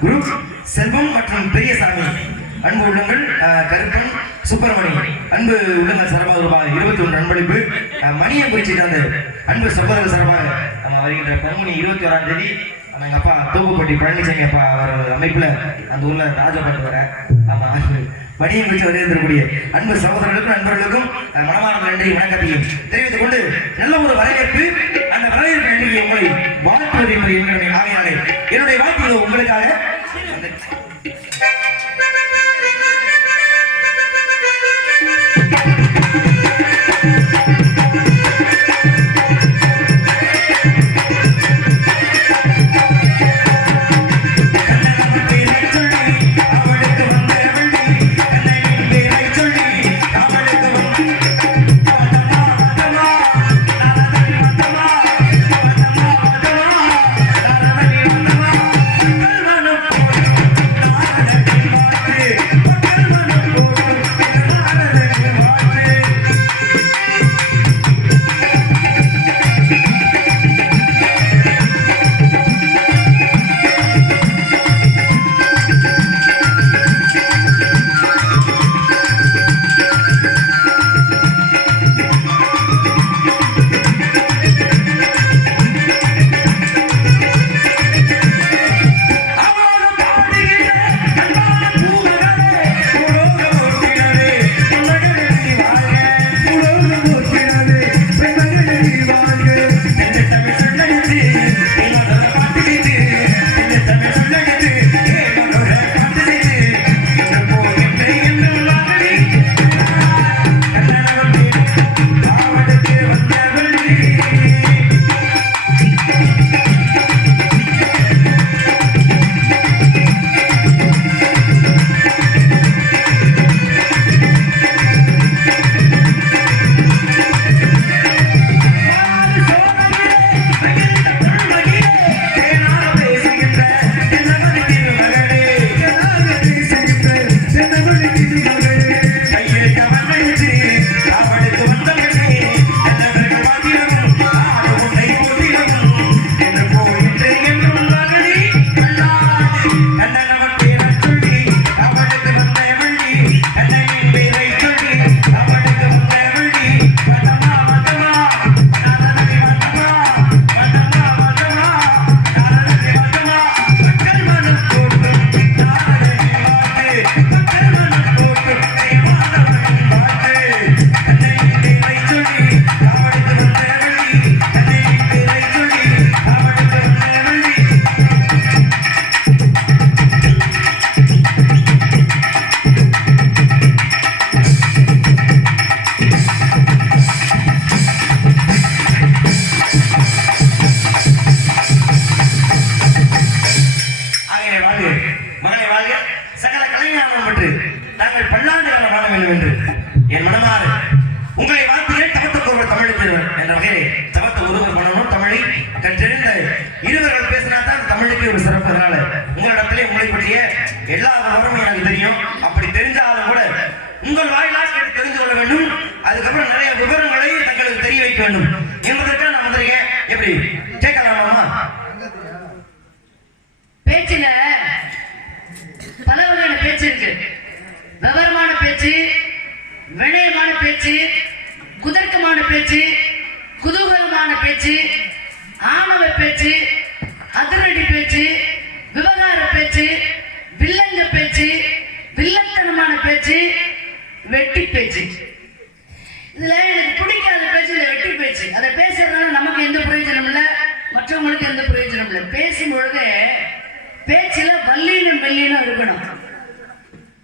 Group செல்வம் மற்றும் பெரியசாமி அன்பு உள்ளங்கள் கருப்பன் சுப்பிரமணி. அன்பு உள்ளங்கள் சார்பாக ரூபாய் இருபத்தி ஒன்று அன்பளிப்பு மணியை குறிச்சிட்டு அந்த அன்பு சகோதரர் சார்பாக வருகின்ற பங்குனி இருபத்தி ஓராம் தேதி எங்கள் அப்பா தூக்குப்பட்டி பழனிசாமி அப்பா அவர் அமைப்புல அந்த ஊர்ல ராஜபாட்டு வர ஆமா மணியை குறித்து வரையறக்கூடிய அன்பு சகோதரர்களுக்கும் நண்பர்களுக்கும் மனமான நன்றி வணக்கத்தையும் தெரிவித்துக் கொண்டு நல்ல ஒரு வரவேற்பு அந்த வரவேற்பு நன்றியை உங்களை வாழ்த்துவதை என்னுடைய வாழ்க்கையில் உங்களுக்காக. அந்த கண்ணன்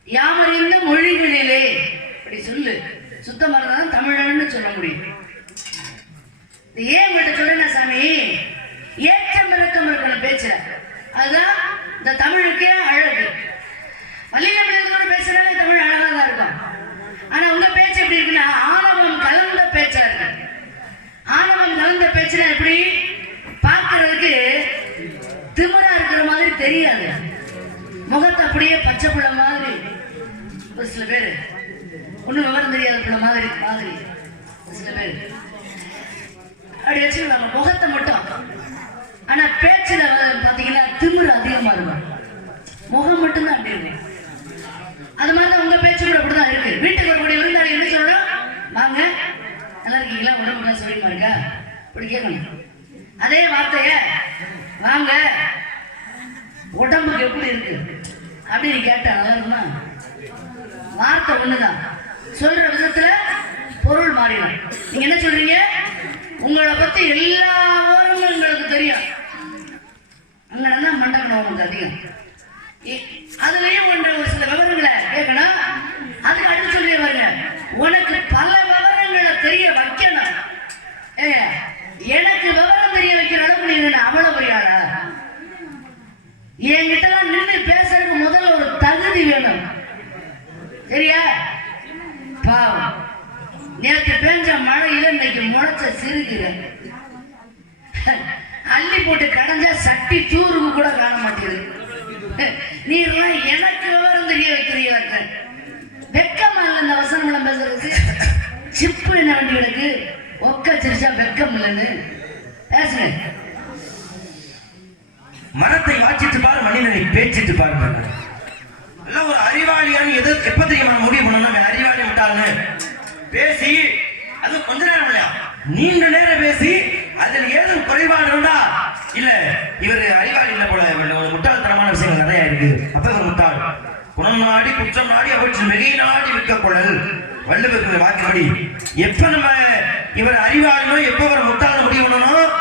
யாமறிந்த மொழிகளிலே. அப்படி சொல்லு. சுத்தமா இருந்தா தான் தமிழன்னு சொல்ல முடியும். ஏன் கிட்ட சொல்லுங்க சாமி? ஏற்றம் இறக்கம் இருக்கணும் பேச்சு. அதுதான் இந்த தமிழுக்கே அழகு. வல்லினம் கூட பேசுறாங்க தமிழ் அழகா தான் இருக்கும். ஆனா உங்க பேச்சு எப்படி இருக்குன்னா ஆணவம் கலந்த பேச்சா இருக்கு. ஆணவம் கலந்த பேச்சுனா எப்படி? பார்க்கறதுக்கு திமிரா இருக்கிற மாதிரி தெரியாது. முகத்தை அப்படியே பச்சை புள்ள மாதிரி ஒரு சில பேர் ஒன்றும் விவரம் தெரியாத மாதிரி மாதிரி. ஒரு சில பேர். அப்படி வச்சுருவாங்க முகத்தை மட்டும் ஆனால் பேச்சில் பார்த்தீங்கன்னா பாத்தீங்கன்னா அதிகமாக இருக்கும். முகம் மட்டும்தான் அப்படி இருக்கும். அது மாதிரி தான் உங்கள் பேச்சு கூட அப்படிதான் இருக்குது வீட்டுக்கு வரக்கூடிய விருந்தாளி என்ன சொல்லணும்? வாங்க. நல்லா இருக்கீங்களா? உடம்புலாம் சொல்லிமா இருக்கா? அப்படி கேட்கணும். அதே வார்த்தைய வாங்க. உடம்புக்கு எப்படி இருக்கு? அப்படின்னு கேட்டா நல்லா இருக்குமா? வார்த்தை ஒண்ணுதான். சொல்ற விதத்துல பொருள் மாறிடும். நீங்க என்ன சொல்றீங்க? உங்களை பத்தி எல்லா விவரங்களும் எங்களுக்கு தெரியும். அங்க மண்டபம் உங்களுக்கு அதிகம். அதுலயும் கொண்ட ஒரு சில விவரங்களை கேட்கணும் அதுக்கு அடுத்து சொல்லியே பாருங்க. உனக்கு பல விவரங்களை தெரிய வைக்கணும். ஏ எனக்கு விவரம் தெரிய வைக்கிற அளவுக்கு நீ அவ்வளவு பெரிய ஆளா? என்கிட்ட நின்று பேசுறதுக்கு முதல்ல ஒரு தகுதி வேணும் சரியா? பாவம். நேற்று பெஞ்ச மழையில இன்னைக்கு முளைச்ச சிறுகிறேன் அள்ளி போட்டு கடைஞ்சா சட்டி சூருக்கு கூட காண மாட்டேங்குது. நீர்லாம் எனக்கு விவரம் தெரிய வைக்கிறீங்க வெக்கம் இல்லை இந்த வசனம் பேசுறதுக்கு? சிப்பு என்ன வண்டிகளுக்கு ஒக்க சிரிச்சா வெக்கம் இல்லைன்னு. பேசுங்க. மரத்தை வாச்சிட்டு பாரு மனிதனை பேச்சிட்டு பாருங்க எல்லாம் ஒரு அறிவாளியான்னு எது எப்ப தெரியுமா முடிவு பண்ணணும் நம்ம அறிவாளி விட்டாள்னு பேசி அது கொஞ்ச நேரம் இல்லையா? நீண்ட நேரம் பேசி அதில் ஏதும் குறைபாடு இருந்தா இல்ல இவர் அறிவாளி இல்ல போல ஒரு முட்டாள்தனமான விஷயங்கள் நிறைய இருக்கு. அப்ப இவர் முட்டாள். குணம் நாடி குற்றம் நாடி அவற்றில் மிகை நாடி விற்க கொள்ளல் வள்ளுவருக்கு வாக்குப்படி. எப்ப நம்ம இவர் அறிவாளினோ எப்ப இவர் முட்டாள முடிவு பண்ணணும்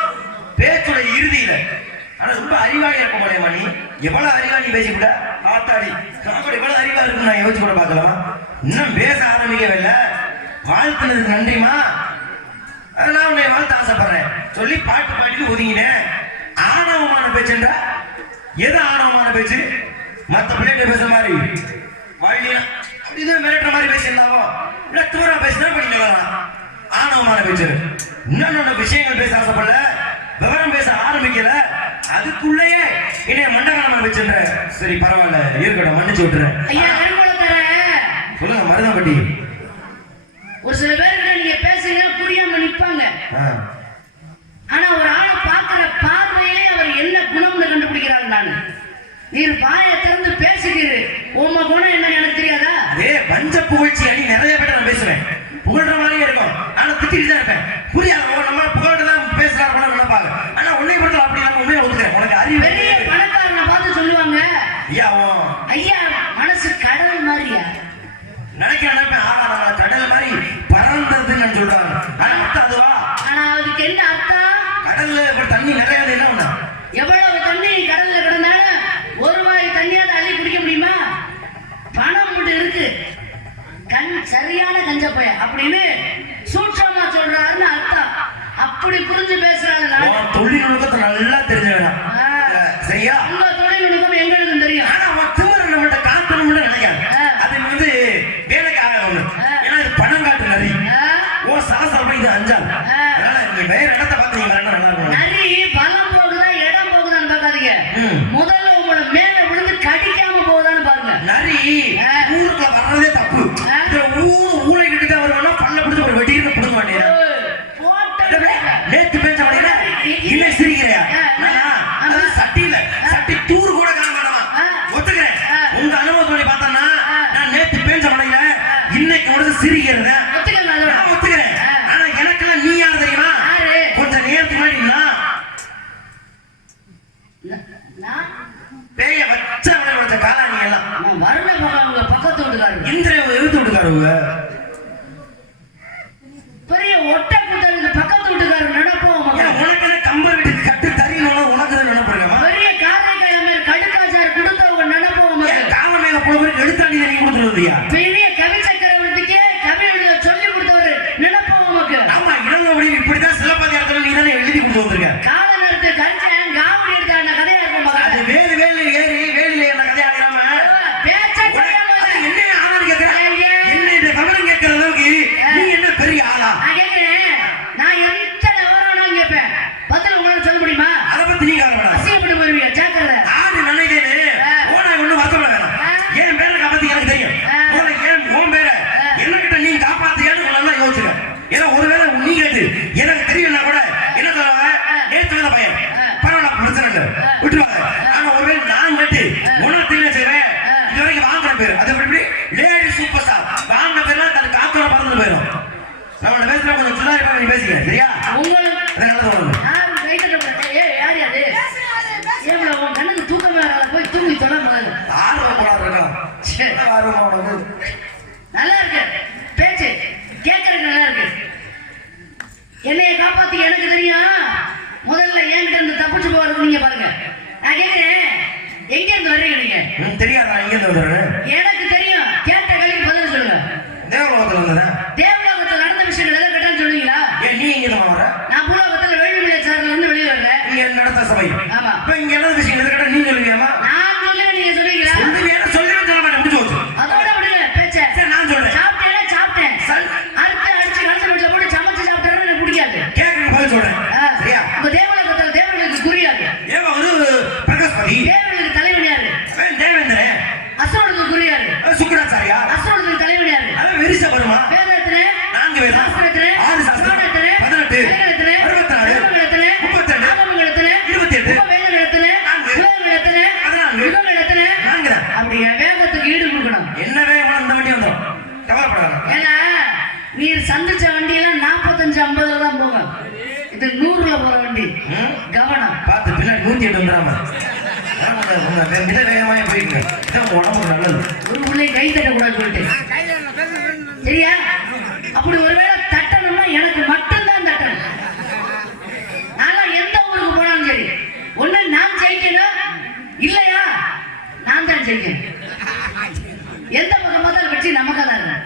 பேச்சுடைய இறுதியில. ஆனா ரொம்ப அறிவாளி இருக்க முடியுமா நீ எவ்வளவு அறிவாளி பேசிவிட்ட ஆத்தாடி அப்படி எவ்வளவு அறிவா இருக்கு நான் யோசிச்சு கூட பார்க்கலாம். இன்னும் பேச ஆரம்பிக்கவே இல்லை வாழ்த்துனதுக்கு நன்றிமா நான் உன்னை வாழ்த்து ஆசைப்படுறேன். சொல்லி பாட்டு பாடிட்டு ஒதுங்கினேன் ஆணவமான பேச்சுன்றா எது ஆணவமான பேச்சு? மத்த பிள்ளைகிட்ட பேசுற மாதிரி. வாழ்லியா அப்படிதான் மிரட்டுற மாதிரி பேசியிருந்தாவோ இல்லை தூரம் பேசினா பண்ணிக்கலாம் ஆணவமான பேச்சு. இன்னொன்னு விஷயங்கள் பேச ஆசைப்படல. விவரம் பேச ஆரம்பிக்கல. அதுக்குள்ளேயே என்னைய மண்டகணம் வச்சுன்ற சரி பரவாயில்ல. இருக்கட்டும் மன்னிச்சு விட்டுறேன். ஐயா கருங்குளத்தர சொல்லுங்க மருதாப்பட்டி ஒரு சில பேர்கிட்ட நீங்க பேசுங்க புரியாம நிப்பாங்க. ஆனா ஒரு ஆளை பார்க்கிற பார்வையிலே அவர் என்ன குணம்னு கண்டுபிடிக்கிறாங்க நான் நீர் வாயை திறந்து பேசுகிறீரு. உங்க குணம் என்னன்னு எனக்கு தெரியாதா? அதே வஞ்ச புகழ்ச்சி அணி நிறைய பேர் நான் பேசுவேன். புகழ்ற மாதிரியே இருக்கும். ஆனா திட்டிட்டு தான் இருப்பேன். புரியாது நம்ம புகழ்ந்து தான் பேசுறா போல நினைப்பாங்க ஆனா உன்னை பொறுத்தல அப்படி இல்லாம உண்மையை ஒத்துக்கிறேன் உனக்கு அறிவு பெரிய பணக்காரனை பார்த்து சொல்லுவாங்க உன் ஐயா மனசு கடல் மாதிரியா நினைக்க நினைப்பேன் ஆகா நான் கடல் மாதிரி பறந்ததுன்னு சொல்றாங்க. ஆனா மொத்தம் அதுவா? ஆனா அதுக்கு என்ன அர்த்தம்? கடல்ல இப்ப தண்ணி நிறைய என்ன ஒண்ணு? எவ்வளவு தண்ணி கடல்ல கிடந்தாலும் ஒரு வாய் தண்ணியாவது அள்ளி குடிக்க முடியுமா? பணம் மட்டும் இருக்கு. கண் சரியான கஞ்சப்பைய அப்படின்னு சூட்சமா சொல்றாருன்னு அர்த்தம். அப்படி புரிஞ்சு பேசுறாங்க தொழில்நுட்பத்தை நல்லா தெரிஞ்ச வேணாம். சரியா உங்க தொழில்நுட்பம் எங்களுக்கும் தெரியும் ஆனா அவன் திமிரு நம்மள்ட்ட காட்டணும்னு நினைக்காது ஆ. அது வந்து வேலைக்காக ஒண்ணு ஏன்னா இது பணம் காட்டு நரி ஆ? ஓ சலசலப்பா இது அஞ்சால் ஆ. அதனால நீ வேற இடத்த பார்த்து நீங்க வரணும் நல்லா இருக்கும் நரி பலம் போகுதா இடம் போகுதான்னு பார்க்காதீங்க ம். முதல்ல உங்களை மேல விழுந்து கடிக்காம போகுதான்னு பாருங்க நரி ஆ. ஊருக்குள்ள வர்றதே தப்பு ஆ. இதுல ஊரு ஊரை கிட்ட தான் வருவானா பல்ல பிடிச்சு ஒரு வெட்டிட்டு பிடிக்க மாட்டேன் போட்டு நேத்து பேச இல்லை இன்னும் சிரிக்கிறியா ஆ. நானா? ஆமா. அது சட்டி இல்ல சட்டி தூர் கூட காண மாட்டவன் ஆ. ஒத்துக்கிறேன் ஆ. உங்க அனுபவம் பண்ணி பார்த்தனா ஆ. நான் நேத்து பேச மாட்டேங்கிற இன்னைக்கு உனக்கு சிரிக்கிறத ஒத்துக்கங்க அதோட. நான் ஒத்துக்கிறேன் ஆ. ஆனா எனக்கெல்லாம் நீ யார் தெரியுமா யாரு? கொஞ்சம் நேரத்துக்கு முன்னாடி நான் நான் பேய வச்ச அவளை வச்ச காலாணி எல்லாம் நான் வர்ற பக்கம் உங்க பக்கத்து வீட்டுக்காரங்க இந்திர எழுத்து விட்டுக்காருங்க பெரிய ஒட்டை கூட்டத்துக்கு பக்கத்து வீட்டுக்காரர் நடப்போம் ஏன் உனக்கு என்ன கம்பர் வீட்டுக்கு கட்டு தறியணும் உனக்கு தான் நினைப்பிருக்கமா பெரிய காரைக்காய் மாதிரி கடுக்காச்சார் கொடுத்தவங்க நினைப்போம் ஏன் காவ மேல போன பிறகு எடுத்தாண்டி நீ கொடுத்துருவியா பெரிய கவி சக்கரவர்த்திக்கே கவி எழுத சொல்லி கொடுத்தவர் நினைப்போம் உமக்கு ஆமா இளங்கோவடி இப்படிதான் சிலப்பதிகாரத்துல நீ தானே வந்திருக்காரு கால நீ பேசுங்க சரியா? உங்களுக்கு அதனால தான் வருது யாரும் கை தட்ட ஏ யார் யாரு ஏம்ல உன் கண்ணுக்கு தூக்கம் வராத போய் தூங்கி தொட முதல்ல ஆர்வம் போடாது இருக்கும் சரி. ஆர்வம் உனக்கு நல்லா இருக்கு பேச்சு கேட்கறதுக்கு நல்லா இருக்கு என்னைய காப்பாத்தி எனக்கு தெரியும் முதல்ல என்கிட்ட இருந்து தப்பிச்சு போறது நீங்க பாருங்க நான் கேட்கிறேன் எங்க இருந்து வர்றீங்க நீங்க ம், தெரியாது நான் இங்கே வந்துடுறேன் எனக்கு தெரியும் கேட்ட கேள்வி பதில் சொல்லுங்க தேவலோகத்தில் வந்ததேன் தேவலோகத்தில் நடந்த விஷயங்கள் எல்லாம் கட்டான்னு சொல்லுவீங்களா ஏன் நீ இங்கே தான் வர நான் பூலோகத்தில் வேள்வி சார்ல இருந்து வெளியே வர்றேன் இங்க நடத்த சபை ஆமா. இப்ப இங்க என்ன விஷயம் எது கேட்டா நீ சொல்லுவியாமா நான் சொல்லுவேன் நீங்க சொல்லுவீங்களா சொல்லுவேன் சொல்லுவேன் சொல்ல மாட்டேன் முடிஞ்சு போச்சு அதோட விடுங்க பேச்ச சரி நான் சொல்றேன் சாப்பிட்டேனா சாப்பிட்டேன் சரி. அறுத்து அடிச்சு கலச வீட்டுல போட்டு சமைச்சு சாப்பிட்டா எனக்கு பிடிக்காது கேட்க பதில் சொல்றேன் ஆ, சரியா உங்க தேவலோகத்தில் தேவர்களுக்கு குறியாது ஏவா ஒரு பிரகஸ்பதி தேவர்களுக்கு தலைவன் யாரு அவன் தேவேந்திரன் அசுரனுக்கு குறி யாரு அவன் சுக்கராச்சாரியா அசுரனுக்கு தலைவன் யாரு அவன் விரிச வருமா வேதத்துல நான்கு வேதம். சாஸ்திரத்துல ஆறு சாஸ்திரம். புராணத்துல, பதினெட்டு. கலைகளத்துல, அறுபத்தி நாலு. தர்மங்களத்துல, முப்பத்தி ரெண்டு. ஆகமங்களத்துல, இருபத்தி எட்டு. உபவேதங்களத்துல, நான்கு. உலகங்களத்துல, பதினான்கு. யுகங்களத்துல, நான்கு. அப்படி வேதத்துக்கு ஈடு கொடுக்கணும் என்ன வேகமான இந்த வண்டி வந்துடும் கவலைப்படாத ஏன்னா நீர் சந்திச்ச வண்டியெல்லாம் நாற்பத்தஞ்சு ஐம்பதுல தான் போகும் இது நூறுல போற வண்டி ம்? கவனம் பார்த்து பின்னாடி நூத்தி எட்டு வந்துடாம அதான் உங்க- உங்க வே- மித வேகமாயே போயிருக்கு இதான் உங்க உடம்புக்கு நல்லது. ஒரு உள்ளே கை தட்டக்கூடாது சொல்லிட்டு. சரியா? அப்படி ஒருவேளை தட்டணும்னா எனக்கு மட்டும்தான் தட்டணும். நான் எந்த ஊருக்கு போனாலும் சரி. ஒண்ணு நான் ஜெயிக்கணும் இல்லையா? நான் தான் ஜெயிக்கணும். எந்த பக்கம் பார்த்தாலும் வெற்றி நமக்கு தான் இருக்கு.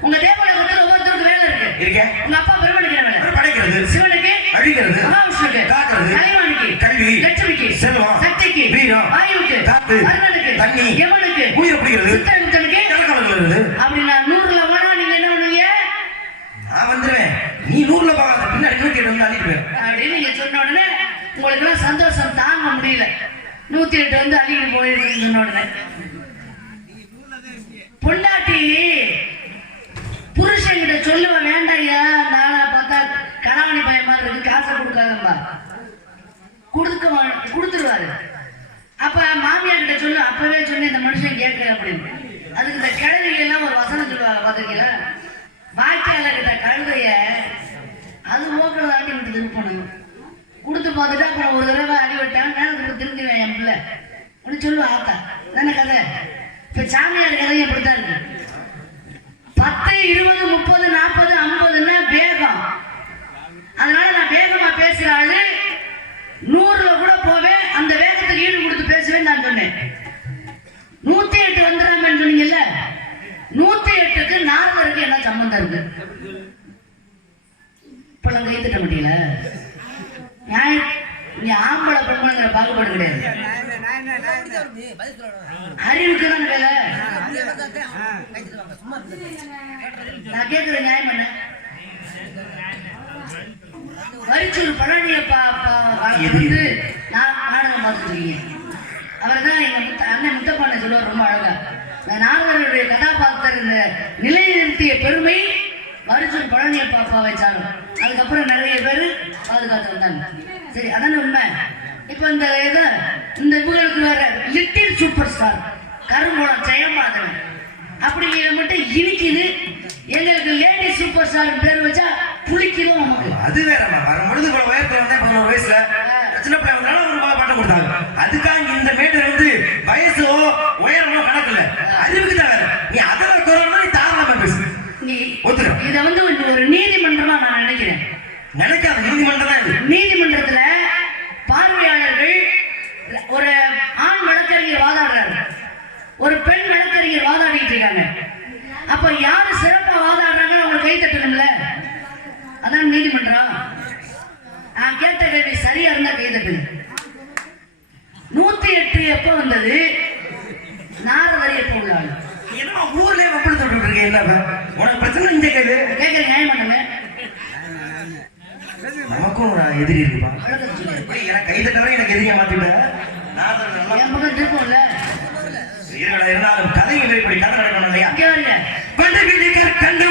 உங்க தேவலோகத்தில் ஒவ்வொருத்தருக்கும் வேலை இருக்கு. உங்க அப்பா வேலை? படைக்கிறது சிவனுக்கு அழிக்கிறது மகாவிஷ்ணுக்கு காக்கிறது கலைவாணிக்கு கல்வி. செல்வம் சக்திக்கு வீரம் காத்து வருணனுக்கு தண்ணி யமனுக்கு உயிரை பிடிக்கிறது சித்திரகுப்தனுக்கு கலக்கலங்கிறது அப்படி நான் நூறுல போனா நீங்க என்ன பண்ணுவீங்க? நான் வந்துருவேன். நீ நூறுல போகாத பின்னாடி நூத்தி எட்டு வந்து அள்ளிட்டு போயிரு. அப்படின்னு நீங்க சொன்ன உடனே உங்களுக்கு எல்லாம் சந்தோஷம் தாங்க முடியல. நூத்தி எட்டு வந்து அள்ளிட்டு போயிருக்குன்னு சொன்ன உடனே. கொடுத்துருவாரு அப்ப மாமியார் கிட்ட சொல்லு அப்பவே சொன்னேன் இந்த மனுஷன் கேட்கல அப்படின்னு. அதுக்கு இந்த கிழவிகள் எல்லாம் ஒரு வசனம் சொல்லுவாங்க பாத்தீங்களா வாய்க்கால கிட்ட கழுதைய அது ஓட்டுறது விட்டு திருப்பணும் கொடுத்து பார்த்துட்டு அப்புறம் ஒரு தடவை அடி விட்டான் நேரத்துக்கு திருந்துவேன் என் பிள்ளை. ஒன்று சொல்லுவா ஆத்தா தானே கதை? இப்ப சாமியார் கதையும் அப்படித்தான் இருக்கு. பத்து இருபது முப்பது நாற்பது ஐம்பதுன்னா வேகம். அதனால நான் வேகமா பேசுற ஆளு நூறுல கூட போவேன் அந்த வேகத்துக்கு ஈடு கொடுத்து பேசுவேன் நான் சொன்னேன். நூத்தி எட்டு வந்துடாமன்னு சொன்னீங்கல்ல? நூத்தி எட்டுக்கு நாரதருக்கு என்ன சம்பந்தம் இருக்கு? இப்பெல்லாம் கை தட்ட மாட்டீங்கள? நியாயம் நீ ஆம்பளை பொம்பளைங்கிற பாகுபாடு கிடையாது. அறிவுக்கு தான் வேலை. நான் கேட்கிற நியாயம் என்ன? வரிச்சூர் பழனியப்பா அப்பா வந்து நாடகம் பார்த்துருக்கீங்க அவர் தான் எங்க அண்ணன் முத்தப்பாண்ட சொல்லுவார் ரொம்ப அழகா. இந்த கதாபாத்திர இந்த நிலைநிறுத்திய பெருமை வரிச்சூர் பழனியப்பா அப்பாவை சாரும். அதுக்கப்புறம் நிறைய பேர் பாதுகாத்து வந்தாங்க. சரி அதானே உண்மை? இப்போ இந்த இது இந்த இவங்களுக்கு வேற little super star Karungulam Jayamadhavan. அப்படிங்கிற மட்டும் இனிக்குது. எங்களுக்கு லேடி சூப்பர் ஸ்டார் பேர் வச்சா புளிக்குதும் நமக்கு அது வேறம்மா வரும்பொழுது இவ்வளவு உயரத்துல வந்தேன் பதினோரு வயசுல. சின்ன பிள்ளை வந்தாலும் ஒரு ரூபாய் பட்டம் கொடுத்தாங்க அதுக்காக இந்த மேட்டர் வந்து வயசோ உயரமோ கணக்கு இல்ல அறிவுக்கு தான் வேற நீ அதெல்லாம் குறைவா நீ தாராளமா பேசு நீ ஒத்துக்கிறேன். இத வந்து ஒரு- ஒரு நீதிமன்றமா நான் நினைக்கிறேன் நினைக்காத நீதிமன்றம் தான் இது நீதிமன்றத்துல பார்வையாளர்கள் ஒரு ஆண் வழக்கறிஞர் வாதாடுறாரு ஒரு பெண் வழக்கறிஞர் வாதாடிட்டு இருக்காங்க அப்ப யாரு சிறப்பா வாதாடுறாங்க அவங்க கை தட்டணும்ல அதான் நீதிமன்றம் நான் கேட்ட கேள்வி சரியா இருந்தா கை தட்டுங்க நூத்தி எட்டு எப்ப வந்தது நாரதர் எப்ப உள்ளாங்க என்னமா ஊர்லயே இப்ப? உனக்கு பிரச்சனை இந்த கேளு? கேட்கிற நியாயம் பண்ணுங்க. நமக்கும் ஒரு எதிரி இருக்குப்பா. எனக்கு கை தட்டவரை எனக்கு எதிரியா மாத்திவிட்டேன் நான் இருக்கடா இருந்தாலும் கதை இப்படி கதை நடக்கணும் இல்லையா? இங்க கண்டு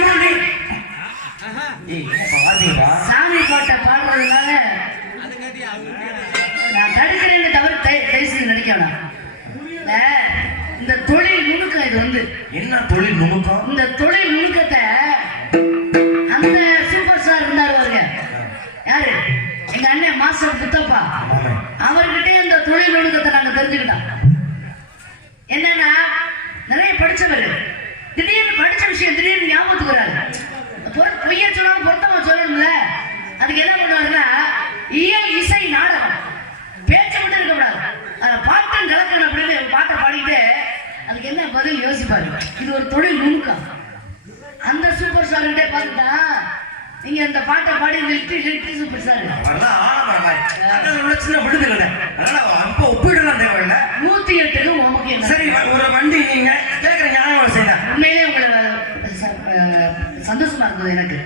வாசிங்கப்பா சாமி பாட்டை பாடுறதுனால நான் தடுக்கிறேன்னு என்ன தொழில் நுணுக்கம்? இந்த தொழில் நுணுக்கத்தை அந்த சூப்பர் ஸ்டார் இருந்தார் பாருங்க. யாரு? எங்க அண்ணன் மாஸ்டர் புத்தப்பா. அவர்கிட்டயே இந்த தொழில் நுணுக்கத்தை நாங்க தெரிஞ்சுக்கிட்டோம். என்னன்னா நிறைய படிச்சவர். திடீர்னு படிச்ச விஷயம் திடீர்னு ஞாபகத்துக்குறாரு பொய்ய சொல்லாம பொருத்தமா சொல்லணும்ல. அதுக்கு என்ன பண்ணுவாருன்னா இயல் இசை நாடகம். பதில் யோசிப்பாரு. இது ஒரு தொழில் நுணுக்கம். அந்த சூப்பர் ஸ்டார் கிட்டே பார்த்துட்டா நீங்க இந்த பாட்டை பாடி லிட்டி லிட்டி சூப்பர் ஸ்டார் சின்ன விடுதலை அதனால அப்போ ஒப்பிடலாம் தேவையில்லை. நூத்தி எட்டுக்கு உமக்கு சரி ஒரு வண்டி நீங்க கேட்குற ஞாபகம் செய்யலாம் உண்மையிலே உங்களை சந்தோஷமா இருந்தது எனக்கு.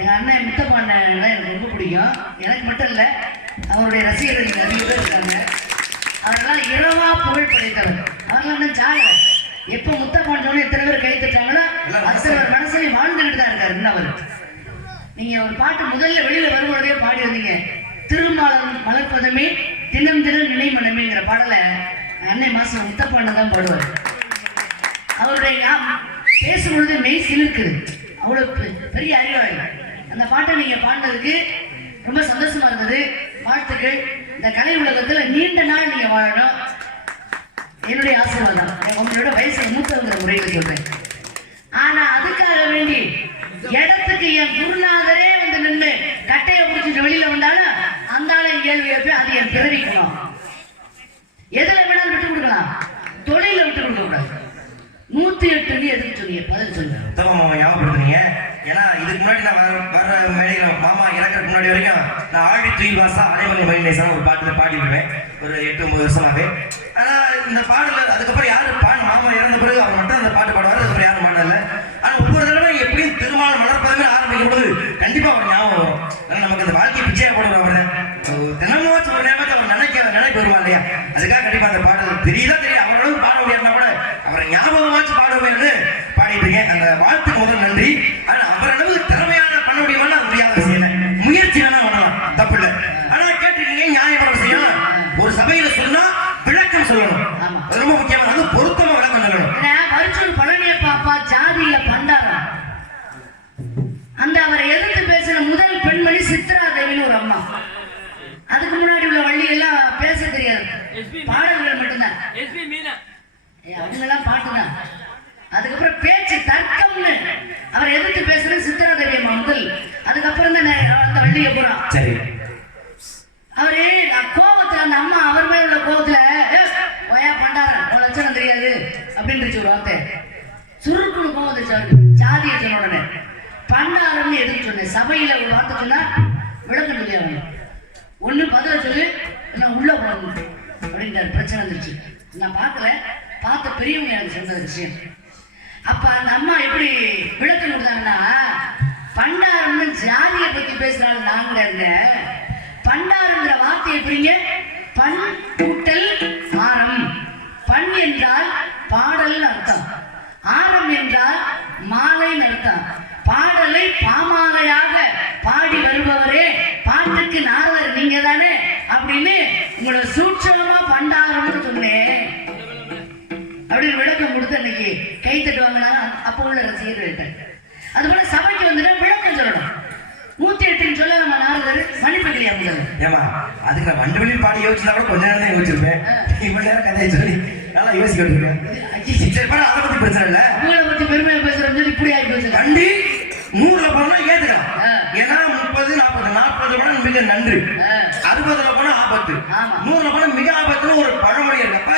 எங்க அண்ணன் முத்தப்ப அண்ணன் எனக்கு ரொம்ப பிடிக்கும். எனக்கு மட்டும் இல்ல அவருடைய ரசிகர்கள் நிறைய பேர் இருக்காங்க. அவரெல்லாம் இரவா புகழ் படைத்தவர் அவர்கள் ஜாகர் எப்போ முத்தப்பான் சொன்ன எத்தனை பேர் கை தட்டாங்களோ அத்தனை பேர் மனசுலையும் வாழ்ந்துகிட்டு தான் இருக்காரு இன்னும் அவர் நீங்க ஒரு பாட்டு முதல்ல வெளியில வரும்பொழுதே பாடி வந்தீங்க திருமாலம் மலர்ப்பதமே தினம் தினம் நினை மனமேங்கிற பாடலை அன்னை மாசம் முத்தப்பாண்ட தான் பாடுவார். அவருடைய பேசும்பொழுது மெய் சிலிர்க்குது. அவ்வளவு பெ- பெரிய அறிவாளி. அந்த பாட்டை நீங்க பாடினதுக்கு ரொம்ப சந்தோஷமா இருந்தது. வாழ்த்துக்கள். இந்த கலை உலகத்துல நீண்ட நாள் நீங்க வாழணும். என்னுடைய ஆசீர்வாதம். உங்களோட வயசு மூத்தவங்கிற முறையில் சொல்றேன். ஆனா அதுக்காக வேண்டி இடத்துக்கு என் குருநாதரே வந்து நின்று கட்டையை பிடிச்சிட்டு வெளியில வந்தாலும் அந்த ஆளை கேள்வி கேட்பேன் அது என் பிறவிக்கணும். எதுல வேணாலும் விட்டு கொடுக்கலாம். தொழில விட்டு கொடுக்க கூடாது. நூத்தி எட்டு எதுக்கு சொன்னீங்க? பதில் சொல்லுங்க. உத்தம ஞாபகப்படுத்துறீங்க. ஏன்னா இதுக்கு முன்னாடி நான் வர வர்ற மேடைகள் மாமா இறக்குறதுக்கு முன்னாடி வரைக்கும் நான் ஆழி துயில் வாசா அனைவரும் நேசம் ஒரு பாட்டில் பாடிடுவேன் ஒரு எட்டு ஒன்பது வருஷமாவே. ஆனா இந்த பாடல அதுக்கப்புறம் யாரும் பாடு மாமா இறந்த பிறகு அவர் மட்டும் அந்த பாட்டு பாடுவார் அதுக்கப்புறம் யாரும் பாடல. ஆனா ஒவ்வொரு தடவை எப்படியும் திருமால் வளர்ப்பதுமே ஆரம்பிக்கும் போது கண்டிப்பா அவர் ஞாபகம் வரும். ஏன்னா நமக்கு அந்த வாழ்க்கை பிச்சையா போடுவார் அவர். தினமும் ஒரு நேரத்தை அவர் நினைக்க நினைப்பு வருமா இல்லையா? அதுக்காக கண்டிப்பா அந்த பாடல் தெரியுதா தெரியும் அவரோட பாட முடியாதுன்னா கூட அவரை ஞாபகமாச்சு பாடுவேன் பாடிட்டு இருக்கேன். அந்த வாழ்த்துக்கு முதல் நன்றி. ஆனா அவர் அளவு திறமையான பண்ண முடியுமான்னு முடியாத விஷயம் இல்லை. முயற்சி வேணா பண்ணலாம். தப்பு இல்லை. ஆனா கேட்டிருக்கீங்க நியாயமான விஷயம். ஒரு சபையில சொன்னா விளக்கம் சொல்லணும் ஆமா. அது ரொம்ப முக்கியமான அது பொருத்தமா விளக்கம் சொல்லணும் ஏன்னா வருச்சூர் பழனிய பாப்பா ஜாதியில பண்டாரம் அந்த அவரை எதிர்த்து பேசின முதல் பெண்மணி சித்ரா தேவின்னு ஒரு அம்மா அதுக்கு முன்னாடி உள்ள வள்ளி எல்லாம் பேச தெரியாது பாடல்கள் மட்டும்தான் எஸ்பி மீனா அவங்க எல்லாம் பாட்டுதான் அதுக்கப்புறம் பேச்சு தர்க்கம்னு அவரை எதிர்த்து பேசுறது சித்ரா தேவி அம்மா முதல் அதுக்கப்புறம் தான் நான் அந்த வள்ளியை போறான் சரி அவரு நான் கோபத்துல அந்த அம்மா அவர் மேல உள்ள கோபத்துல வயா பண்டாரா உன் லட்சணம் தெரியாது அப்படின்னுச்சு ஒரு வார்த்தை சுருக்குன்னு கோபம் வந்துச்சு அவருக்கு ஜாதியை சொன்ன உடனே பண்டாரம்னு எதுக்கு சொன்னேன் சபையில ஒரு வார்த்தை சொன்னா விளக்கம் சொல்லி ஆகணும் ஒன்று பதில் சொல்லு நான் உள்ள போகணும். அப்படின்றாரு பிரச்சனை வந்துருச்சு. நான் பார்க்கல. பார்த்த பெரியவங்க எனக்கு சொன்னது விஷயம். அப்போ அந்த அம்மா எப்படி விளக்கம் கொடுத்தாங்கன்னா பண்டாரம்னு ஜாதியை பற்றி பேசுறாங்க நாங்கள் இருந்த பண்டாரம்ங்கிற வார்த்தை எப்படிங்க பண் கூட்டல் ஆரம் பண் என்றால் பாடல்னு அர்த்தம். ஆரம் என்றால் மாலைன்னு அர்த்தம். பாடலை பாமாலையாக பாடி வருபவரே பாட்டுக்கு நாரத அப்படின்னு விளக்கம் கொடுத்து அன்னைக்கு கை தட்டுவாங்கன்னா அப்போ உள்ள ரசிகர்கள்ட்ட அதுபோல சபைக்கு வந்துட்டா விளக்கம் சொல்லணும். நூத்தி எட்டுன்னு சொல்ல நம்ம நாரதர் மன்னிப்பு முதல்ல ஏமா அதுக்கு நான் வண்டு வெளியில் பாடி யோசிச்சா கூட கொஞ்ச நேரம் தான் யோசிச்சிருப்பேன் இவ்வளவு நேரம் கதையை சொல்லி நல்லா யோசிக்க விட்டுருக்கேன் அதை பத்தி பிரச்சனை இல்லை. உங்களை பத்தி பெருமையா பேசுறோம் சொல்லி இப்படி ஆகி போச்சு. வண்டி நூறுல போனா ஏத்துக்கலாம். ஏன்னா நாற்பது போனா மிக நன்று. அறுபதுல போனா ஆபத்து. நூறுல போனா மிக ஆபத்துன்னு ஒரு பழமொழி இருக்கப்ப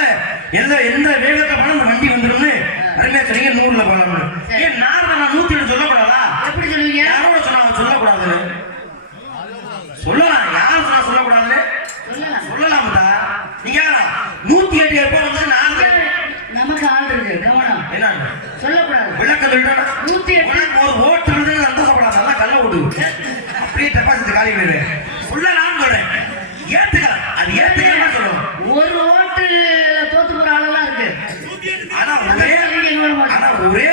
எந்த எந்த வேகத்துல போனா அந்த வண்டி வந்துரும்னு அருமையா சொன்னீங்க நூறுல போலாம்னு சரி. ஏன் நார்மலா நான் நூத்தி ஏழு சொல்லக்கூடாதா? எப்படி சொல்லுவீங்க? யாரோட சொன்னா சொல்லக்கூடாதுன்னு சொல்லலாம். யார் சொன்னா சொல்லக்கூடாதுன்னு சொல்லலாம். சொல்லலாம்டா நீங்க நூத்தி எட்டு எப்போ வந்து நாலு. நமக்கு ஆள் இருக்கு. கவனம் என்ன சொல்லக்கூடாது. விளக்கம் சொல்லிட்டா நூத்தி எட்டு உனக்கு ஒரு ஓட்டு விழுதுன்னு சந்தோஷப்படாத நல்லா கல்ல விடு அப்படியே டெபாசிட் காலி விடுது சொல்லலாம்னு சொல்றேன். ஏத்துக்கலாம் அது ஏத்துக்கலாம் சொல்லணும் ஒரு ஓட்டுல தோத்து போற ஆளெல்லாம் இருக்கு. ஆனா ஒரே. ஆனா ஒரே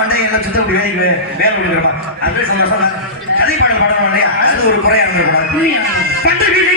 மண்டை எல்லாம் சுத்த அப்படி வேலைக்கு வேலை கொடுக்குறமா அது சந்தோஷம் கதை பாடல் பாடணும் இல்லையா? அது ஒரு குறையா இருந்திருக்கூடாது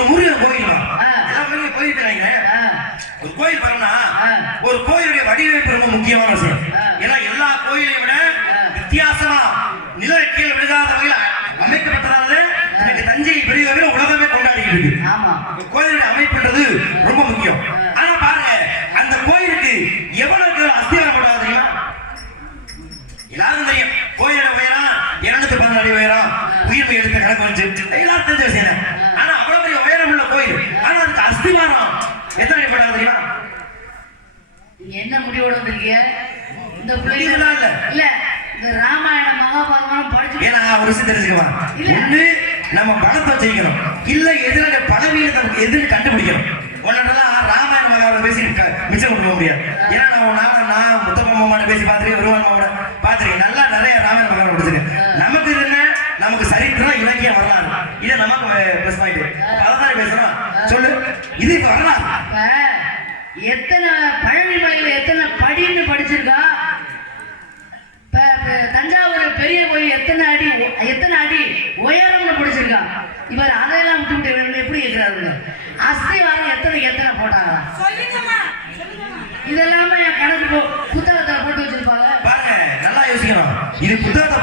ஒரு முருகன் கோயில் கோயில் போயிருக்கிறாங்க ஒரு கோயில் வரனா ஒரு கோயிலுடைய வடிவமைப்பு ரொம்ப முக்கியமான விஷயம். தெரிஞ்சுக்கலாம் ஒண்ணு நம்ம பணத்தை வச்சுக்கணும் இல்ல எதிராக பணவீனத்தை எதிர்னு கண்டுபிடிக்கணும். உன்னெல்லாம் ராமாயண மகாபாரத பேசி மிச்சம் கொடுக்க முடியாது. ஏன்னா நான் உன்னால நான் முத்தப்ப மாமாட்ட பேசி பார்த்துருக்கேன் வருவான் பார்த்துருக்கேன். நல்லா நிறைய ராமாயண மகாபாரதம் படிச்சிருக்கேன். நமக்கு என்ன? நமக்கு சரித்திரம் இலக்கியம் வரலாறு. இது நம்ம ப்ளஸ் அதான் பேசுறோம். சொல்லு. இது வரலாறு. எத்தனை பழனி மலையில எத்தனை படின்னு படிச்சிருக்கா? தஞ்சா எத்தனை அடி எத்தனை அடி உயரம்னு பிடிச்சிருக்கான் இவர் அதையெல்லாம் விட்டு விட்டு எப்படி இருக்கிறாருங்க? அஸ்திவாரம் எத்தனை எத்தனை போட்டாங்க? இதெல்லாமே என் கணக்கு புத்தகத்தை போட்டு வச்சிருப்பாங்க. பாருங்க நல்லா யோசிக்கணும். இது புத்தகத்தை